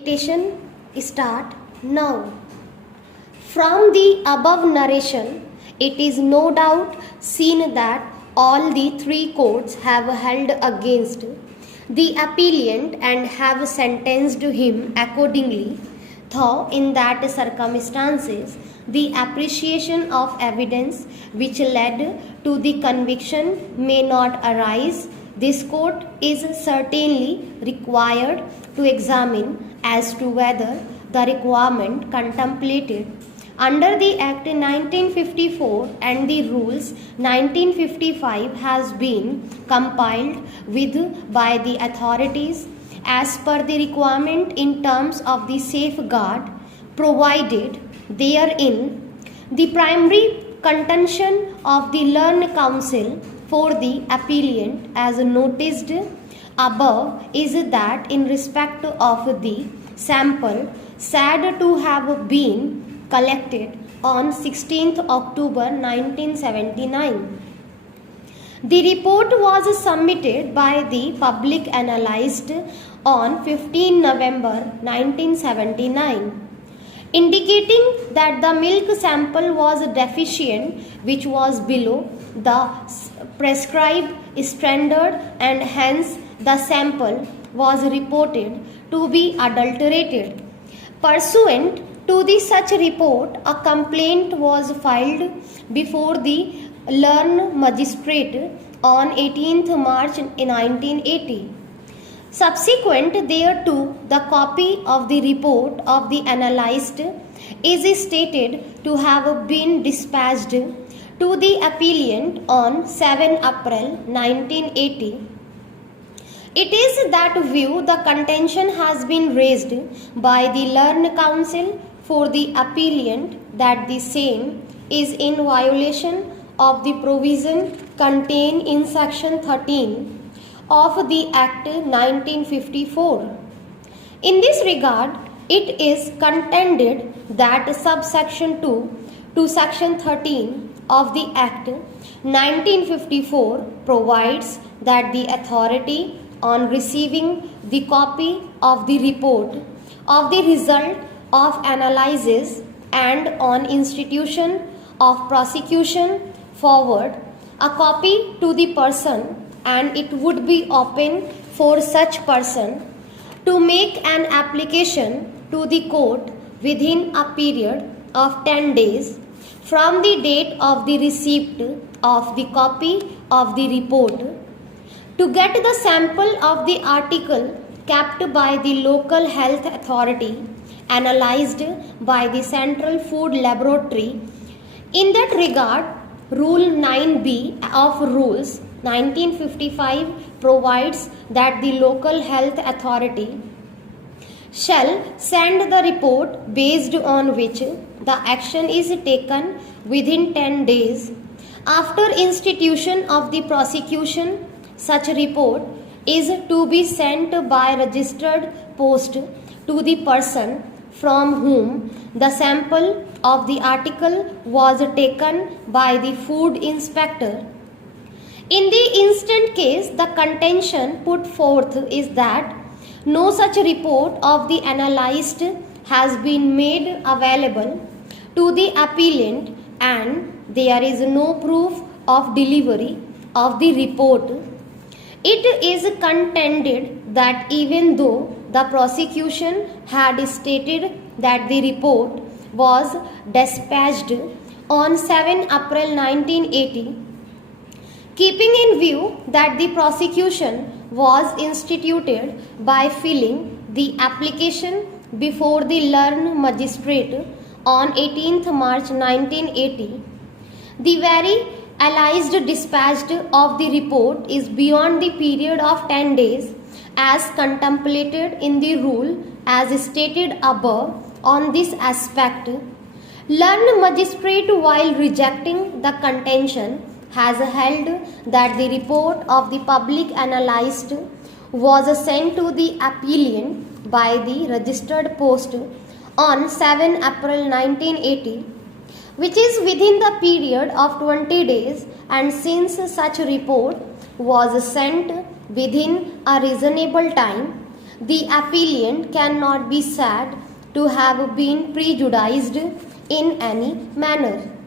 Meditation start now. From the above narration, it is no doubt seen that all the three courts have held against the appellant and have sentenced him accordingly, though in that circumstances the appreciation of evidence which led to the conviction may not arise. This court is certainly required to examine as to whether the requirement contemplated under the Act 1954 and the Rules 1955 has been complied with by the authorities as per the requirement in terms of the safeguard provided therein. The primary contention of the Learned Counsel for the appellant, as noticed above, is that in respect of the sample said to have been collected on 16th October 1979, the report was submitted by the public analyst on 15 November 1979, indicating that the milk sample was deficient, which was below the prescribed standard, and hence the sample was reported to be adulterated. Pursuant to the such report, a complaint was filed before the learned magistrate on 18th March 1980. Subsequent thereto, the copy of the report of the analyst is stated to have been dispatched to the appellant on 7 April 1980. It is that view the contention has been raised by the Learned Counsel for the appellant that the same is in violation of the provision contained in section 13 of the Act 1954. In this regard, it is contended that subsection 2 to section 13 of the Act 1954 provides that the authority on receiving the copy of the report of the result of analysis and on institution of prosecution forward a copy to the person, and it would be open for such person to make an application to the court within a period of 10 days from the date of the receipt of the copy of the report to get the sample of the article kept by the local health authority, analyzed by the Central Food Laboratory. In that regard, Rule 9B of Rules 1955 provides that the local health authority shall send the report based on which the action is taken within 10 days after institution of the prosecution. Such report is to be sent by registered post to the person from whom the sample of the article was taken by the food inspector. In the instant case, the contention put forth is that no such report of the analyst has been made available to the appellant, and there is no proof of delivery of the report. It is contended that even though the prosecution had stated that the report was dispatched on 7 April 1980, keeping in view that the prosecution was instituted by filing the application before the learned magistrate on 18th March 1980, the very alleged dispatch of the report is beyond the period of 10 days as contemplated in the rule as stated above. On this aspect, learned magistrate, while rejecting the contention, has held that the report of the public analyst was sent to the appellant by the registered post on 7 April 1980, which is within the period of 20 days, and since such report was sent within a reasonable time, the appellant cannot be said to have been prejudiced in any manner.